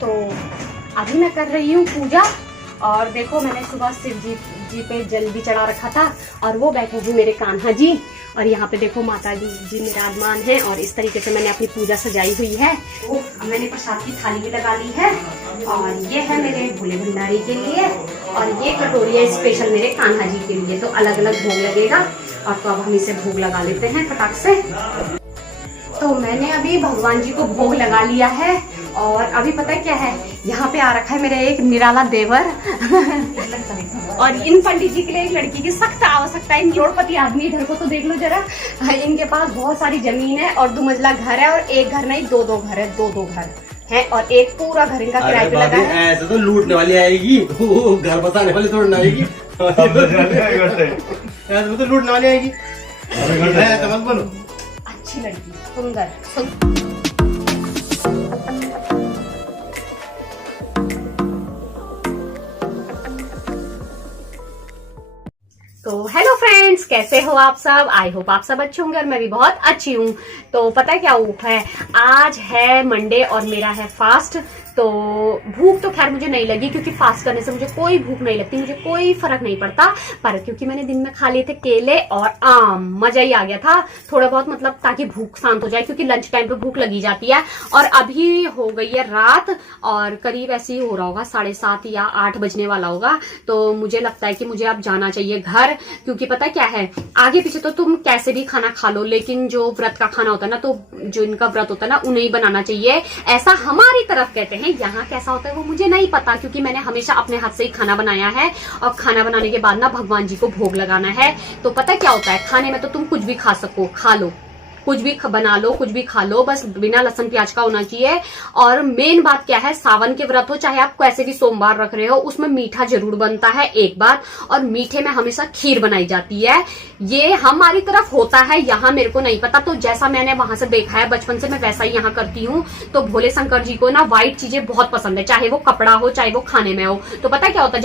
तो अभी मैं कर रही हूँ पूजा। और देखो मैंने सुबह शिव जी पे जल भी चढ़ा रखा था और वो बैठे हैं मेरे कान्हा जी। और यहाँ पे देखो माता जी विराजमान हैं और इस तरीके से मैंने अपनी पूजा सजाई हुई है। तो मैंने प्रसाद की थाली भी लगा ली है और ये है मेरे भोले भंडारी के लिए और ये कटोरी है स्पेशल मेरे कान्हा जी के लिए। तो अलग अलग भोग लगेगा और तो अब हम इसे भोग लगा लेते हैं फटाक से। तो मैंने अभी भगवान जी को भोग लगा लिया है और अभी पता है क्या है, यहाँ पे आ रखा है मेरा एक निराला देवर और इन पंडित जी के लिए एक लड़की की सख्त आवश्यकता है। इन करोड़पति आदमी इधर को तो देख लो जरा, इनके पास बहुत सारी जमीन है और 2 मंजिला घर है और एक घर नहीं 2 घर है, 2 घर है और एक पूरा घर इनका किराए पे लगा है। ऐसे तो लूटने वाली आएगी, घर बसाने वाली थोड़ी ना आएगी। ऐसे तो लूटने वाली आएगी। मत बोलो, अच्छी लड़की सुंदर। तो हेलो फ्रेंड्स, कैसे हो आप सब? आई होप आप सब अच्छे होंगे और मैं भी बहुत अच्छी हूँ। तो पता है क्या है, आज है मंडे और मेरा है फास्ट। तो भूख तो खैर मुझे नहीं लगी क्योंकि फास्ट करने से मुझे कोई भूख नहीं लगती, मुझे कोई फर्क नहीं पड़ता। पर क्योंकि मैंने दिन में खा लिए थे केले और आम, मजा ही आ गया था थोड़ा बहुत, मतलब ताकि भूख शांत हो जाए क्योंकि लंच टाइम पे भूख लगी जाती है। और अभी हो गई है रात और करीब ऐसे ही हो रहा होगा 7:30 या 8 बजने वाला होगा। तो मुझे लगता है कि मुझे अब जाना चाहिए घर, क्योंकि पता क्या है, आगे पीछे तो तुम कैसे भी खाना खा लो लेकिन जो व्रत का खाना होता है ना, तो जो इनका व्रत होता है ना उन्हें ही बनाना चाहिए, ऐसा हमारी तरफ कहते हैं। यहाँ कैसा होता है वो मुझे नहीं पता क्योंकि मैंने हमेशा अपने हाथ से ही खाना बनाया है और खाना बनाने के बाद ना भगवान जी को भोग लगाना है। तो पता क्या होता है, खाने में तो तुम कुछ भी खा सको, खा लो, कुछ भी बना लो, कुछ भी खा लो, बस बिना लहसुन प्याज का होना चाहिए। और मेन बात क्या है, सावन के व्रत हो चाहे आप कैसे भी सोमवार रख रहे हो, उसमें मीठा जरूर बनता है एक बात, और मीठे में हमेशा खीर बनाई जाती है। ये हमारी तरफ होता है, यहाँ मेरे को नहीं पता। तो जैसा मैंने वहां से देखा है बचपन से, मैं वैसा ही यहाँ करती हूँ। तो भोले शंकर जी को ना व्हाइट चीजें बहुत पसंद है, चाहे वो कपड़ा हो चाहे वो खाने में हो। तो पता क्या होता है,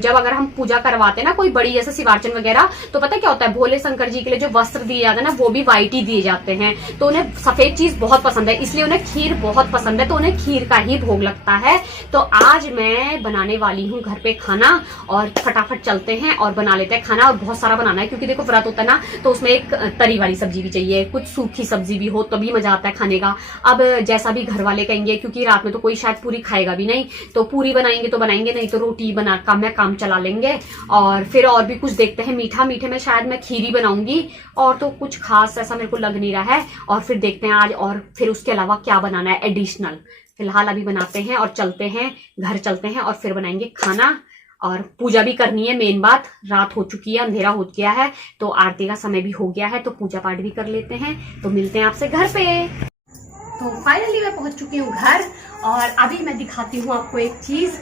जब अगर हम पूजा करवाते हैं ना कोई बड़ी जैसे शिवार्चन वगैरह, तो पता क्या होता है, भोले शंकर जी के लिए जो वस्त्र दिए जाते हैं ना वो भी व्हाइट ही दिए जाते हैं। तो उन्हें सफेद चीज बहुत पसंद है, इसलिए उन्हें खीर बहुत पसंद है, तो उन्हें खीर का ही भोग लगता है। तो आज मैं बनाने वाली हूँ घर पे खाना और फटाफट चलते हैं और बना लेते हैं खाना। और बहुत सारा बनाना है क्योंकि देखो व्रत होता है ना, तो उसमें एक तरी वाली सब्जी भी चाहिए, कुछ सूखी सब्जी भी हो तभी मजा आता है खाने का। अब जैसा भी घर वाले कहेंगे, क्योंकि रात में तो कोई शायद पूरी खाएगा भी नहीं, तो पूरी बनाएंगे तो बनाएंगे, नहीं तो रोटी बना काम चला लेंगे। और फिर और भी कुछ देखते हैं, मीठे में शायद मैं खीरी बनाऊंगी और तो कुछ खास ऐसा मेरे को लग नहीं रहा है। और फिर देखते हैं आज, और फिर उसके अलावा क्या बनाना है एडिशनल। फिलहाल अभी बनाते हैं और चलते हैं घर, चलते हैं और फिर बनाएंगे खाना। और पूजा भी करनी है, मेन बात, रात हो चुकी है, अंधेरा हो गया है, तो आरती का समय भी हो गया है, तो पूजा पाठ भी कर लेते हैं। तो मिलते हैं आपसे घर पे। तो फाइनली मैं पहुंच चुकी हूँ घर और अभी मैं दिखाती हूँ आपको एक चीज।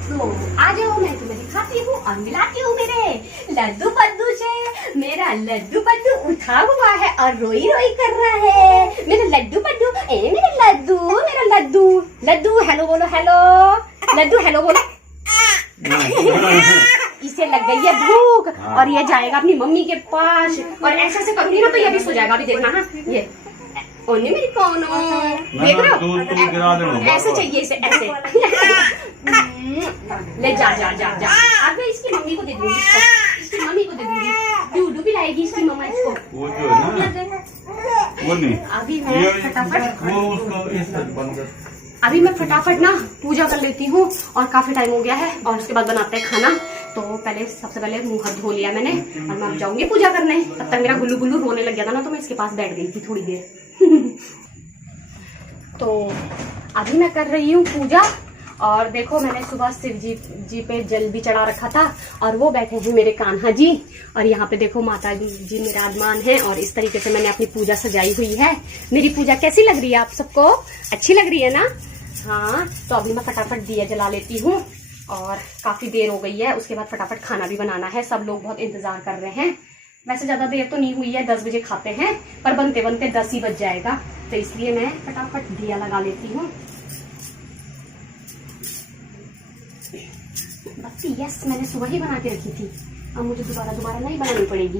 तो आ जाओ, मैं तुम्हें दिखाती हूँ और मिलाती हूँ मेरे लड्डू पद्दू से। मेरा लड्डू पद्दू उठा हुआ है और रोई रोई कर रहा है। मेरा लड्डू पद्दू, मेरा लड्डू हेलो बोलो, हेलो लड्डू हेलो बोलो। इसे लग गई है भूख और ये जाएगा अपनी मम्मी के पास और ऐसे करूंगी ना तो ये भी सो जाएगा। अभी देखना ना, ये ओने मेरी कौन देख रहे हो, ऐसे चाहिए इसे, ऐसे ले जा जा जा जा। अब मैं इसकी मम्मी को दे दूंगी, इसकी मम्मी को दे दूंगी, डूडू भी लाएगी इसकी मम्मा इसको। वो जो है ना, वो नहीं। अभी मैं फटाफट ना पूजा कर लेती हूँ और काफी टाइम हो गया है और उसके बाद बनाते हैं खाना। तो सबसे पहले मुंह हाथ धो लिया मैंने और मैं अब जाऊंगी पूजा करने। तब तक मेरा गुल्लू गुल्लू रोने लग गया था ना, तो मैं इसके पास बैठ गई थी थोड़ी देर। तो अभी मैं कर रही हूँ पूजा और देखो मैंने सुबह शिव जी पे जल भी चढ़ा रखा था और वो बैठे हैं मेरे कान्हा जी। और यहाँ पे देखो माता जी विराजमान हैं और इस तरीके से मैंने अपनी पूजा सजाई हुई है। मेरी पूजा कैसी लग रही है आप सबको? अच्छी लग रही है ना? हाँ, तो अभी मैं फटाफट दिया जला लेती हूँ और काफी देर हो गई है। उसके बाद फटाफट खाना भी बनाना है, सब लोग बहुत इंतजार कर रहे हैं। वैसे ज्यादा देर तो नहीं हुई है, 10 बजे खाते हैं, पर बनते बनते 10 ही बज जाएगा, तो इसलिए मैं फटाफट दिया लगा लेती हूँ। बत्ती यस, मैंने सुबह ही बना के रखी थी, अब मुझे दोबारा नहीं बनानी पड़ेगी।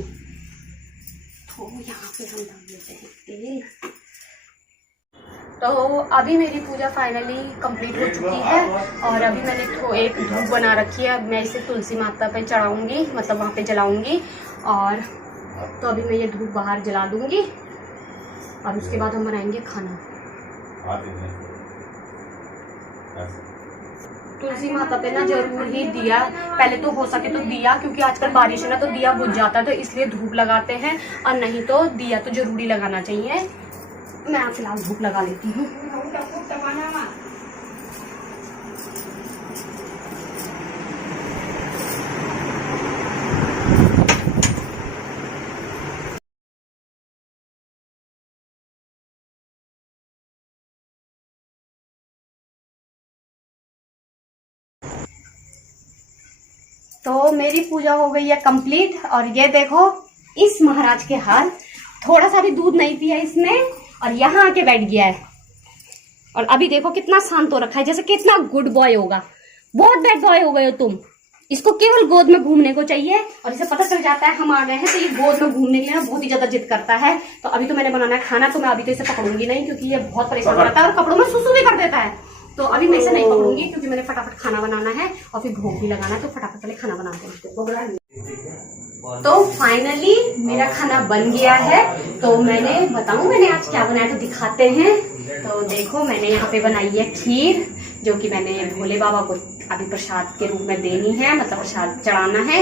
तो यहाँ पे हम डाल लेते हैं तेल। तो अभी मेरी पूजा फाइनली कंप्लीट हो चुकी है और अभी मैंने एक धूप बना रखी है। अब मैं इसे तुलसी माता पे चढ़ाऊंगी, मतलब वहाँ पे जलाऊंगी। और तो अभी मैं ये धूप बाहर जला दूंगी और उसके बाद हम बनाएंगे खाना। तुलसी माता पे ना जरूर ही दिया, पहले तो हो सके तो दिया, क्योंकि आजकल बारिश है ना तो दिया बुझ जाता है, तो इसलिए धूप लगाते हैं। और नहीं तो दिया तो जरूरी लगाना चाहिए। मैं फिलहाल धूप लगा लेती हूँ। तो मेरी पूजा हो गई है कंप्लीट। और ये देखो इस महाराज के हाल, थोड़ा सा भी दूध नहीं पिया इसने और यहाँ आके बैठ गया है। और अभी देखो कितना शांत हो रखा है, जैसे कितना गुड बॉय होगा। बहुत बैड बॉय हो गए हो तुम। इसको केवल गोद में घूमने को चाहिए और इसे पता चल जाता है हम आ गए हैं तो ये गोद में घूमने के लिए ना बहुत ही ज्यादा जिद करता है। तो अभी तो मैंने बनाना है खाना, तो मैं अभी तो इसे पकड़ूंगी नहीं, क्योंकि ये बहुत परेशान करता है और कपड़ों में सुसु भी कर देता है। तो अभी मैं इसे नहीं पकड़ूंगी क्योंकि मैंने फटाफट खाना बनाना है और फिर भोग भी लगाना है। तो फटाफट पहले खाना बनाते हैं। तो फाइनली मेरा खाना बन गया है। तो मैंने बताऊं मैंने आज क्या बनाया, तो दिखाते हैं। तो देखो मैंने यहाँ पे बनाई है खीर, जो कि मैंने भोले बाबा को अभी प्रसाद के रूप में देनी है, मतलब प्रसाद चढ़ाना है।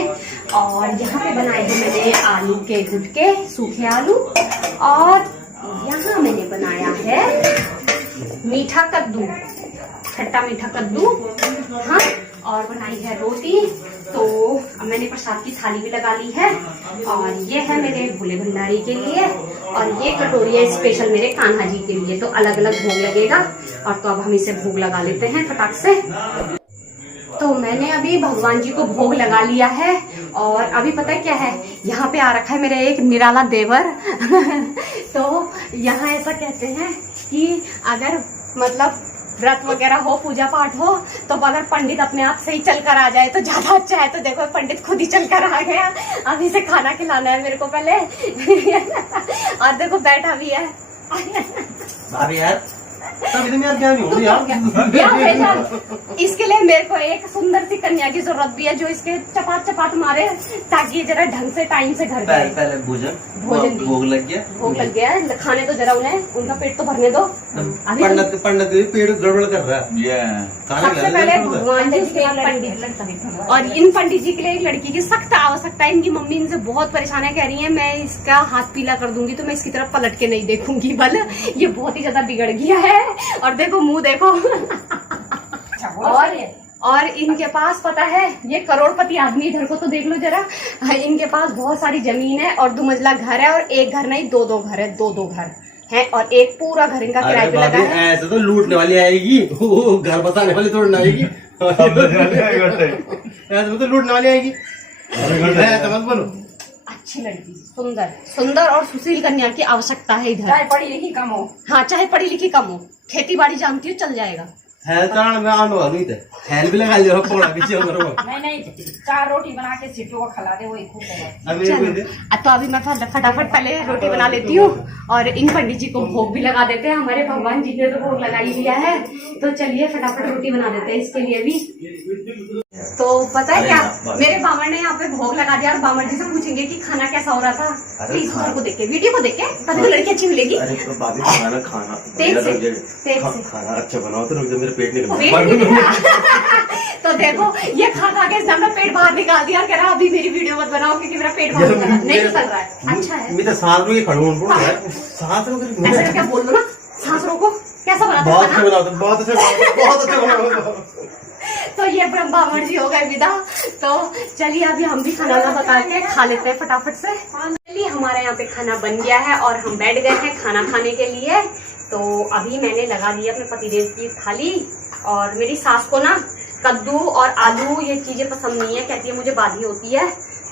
और यहाँ पे बनाए हैं मैंने आलू के गुटके, सूखे आलू। और यहाँ मैंने बनाया है मीठा कद्दू, खट्टा मीठा कद्दू। हाँ, और बनाई है रोटी। तो अब मैंने प्रसाद की थाली भी लगा ली है। और ये है मेरे भोले भंडारी के लिए और ये कटोरी है स्पेशल मेरे कान्हा जी के लिए। तो अलग अलग भोग लगेगा। और तो अब हम इसे भोग लगा लेते हैं फटाक से। तो मैंने अभी भगवान जी को भोग लगा लिया है। और अभी पता है क्या है, यहाँ पे आ रखा है मेरा एक निराला देवर। तो यहाँ ऐसा कहते हैं कि अगर मतलब व्रत वगैरह हो, पूजा पाठ हो, तो अगर पंडित अपने आप से ही चल कर आ जाए तो ज्यादा अच्छा है। तो देखो पंडित खुद ही चल कर आ गया। अब इसे खाना खिलाना है मेरे को पहले। और देखो बैठा भी है। भाभी यार तभी तो यार क्या नहीं हो यार इसके लिए मेरे को एक सुंदर सी कन्या की जरूरत भी है, जो इसके चपात चपात मारे, ताकि जरा ढंग से टाइम से घर जाए। पहले भोजन भोग लग गया, भोग लग गया। खाने तो जरा उन्हें, उनका पेट तो भरने दो। पंडित पेट गड़बड़ कर रहा है। सबसे पहले भगवान जी, उसके बाद पंडित। और इन पंडित जी के लिए एक लड़की की सख्त आवश्यकता है। इनकी मम्मी इनसे बहुत परेशान है, कह रही है मैं इसका हाथ पीला कर दूंगी तो मैं इसकी तरफ पलट के नहीं देखूंगी। बल ये बहुत ही ज्यादा बिगड़ गया है। और देखो मुंह देखो। और इनके पास पता है ये करोड़पति आदमी, इधर को तो देख लो जरा। इनके पास बहुत सारी जमीन है और 2 मंजिला घर है। और एक घर नहीं, 2 घर है, 2 घर है। और एक पूरा घर इनका किराए पे लगा है। ऐसे तो लूटने वाली आएगी, घर बसाने वाली थोड़ी ना आएगी। ऐसे तो लूटने वाली आएगी। मत बोलो। अच्छी लड़की, सुंदर सुंदर और सुशील कन्या की आवश्यकता है इधर। चाहे पढ़ी लिखी कम हो। हाँ, चाहे पढ़ी लिखी कम हो, खेती बाड़ी जानती हो, चल जाएगा। है कारण में आनो नहीं थे, हैल भी लगा लियो पकोड़ा पीछे हमरो। नहीं 4 रोटी बना के सीटों को खिला दे, वही खूब है। तो अभी मैं फटाफट पहले रोटी बना लेती हूँ और इन पंडित जी को भोग भी लगा देते हैं। हमारे भगवान जी ने तो भोग लगा ही दिया है। तो चलिए फटाफट रोटी बना देते हैं इसके लिए भी। तो पता है क्या, मेरे बामण ने यहाँ पे भोग लगा दिया और बामण जी से पूछेंगे कि खाना कैसा हो रहा था। प्लीज घर को देख के, वीडियो को देख के, तभी तो लड़की अच्छी मिलेगी। अरे तो भाभी खाना तेज से खाना अच्छा बनाओ तो मेरे पेट नहीं तो देखो ये खा के इसने अपना पेट बाहर निकाल दिया और कह रहा अभी मेरी वीडियो मत बनाओ क्योंकि मेरा पेट बाहर नहीं निकल रहा है। अच्छा है, मैं तो सांस रोके खड़ूं सांस रोके ऐसा क्या बोल दो ना, सांस रोको। कैसा बना था? बहुत अच्छा बनाओ। तो ये ब्रह्मावण जी हो गए विदा। तो चलिए अभी हम भी खाना ना बता के खा लेते हैं फटाफट से। चलिए हमारे यहाँ पे खाना बन गया है और हम बैठ गए हैं खाना खाने के लिए। तो अभी मैंने लगा दिया अपने पतिदेव की थाली। और मेरी सास को ना कद्दू और आलू ये चीजें पसंद नहीं है, कहती है मुझे बाधी होती है।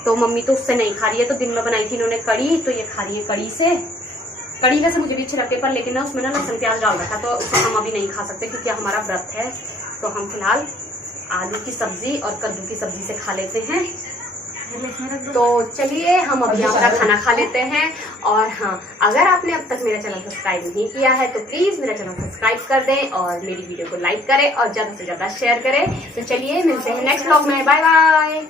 तो मम्मी तो उससे नहीं खा रही है। तो दिन में बनाई थी इन्होंने कड़ी, तो ये खा रही है कड़ी से। कड़ी वैसे मुझे भी अच्छी लगती है, पर लेकिन ना उसमें ना लहसुन प्याज डाल रखा, तो उसे हम अभी नहीं खा सकते क्योंकि हमारा व्रत है। तो हम फिलहाल आलू की सब्जी और कद्दू की सब्जी से खा लेते हैं। तो चलिए हम अभी अपना खाना खा लेते हैं। और हाँ, अगर आपने अब तक मेरा चैनल सब्सक्राइब नहीं किया है तो प्लीज मेरा चैनल सब्सक्राइब कर दें और मेरी वीडियो को लाइक करें और ज्यादा से ज्यादा शेयर करें। तो चलिए मिलते हैं नेक्स्ट व्लॉग में। Bye bye.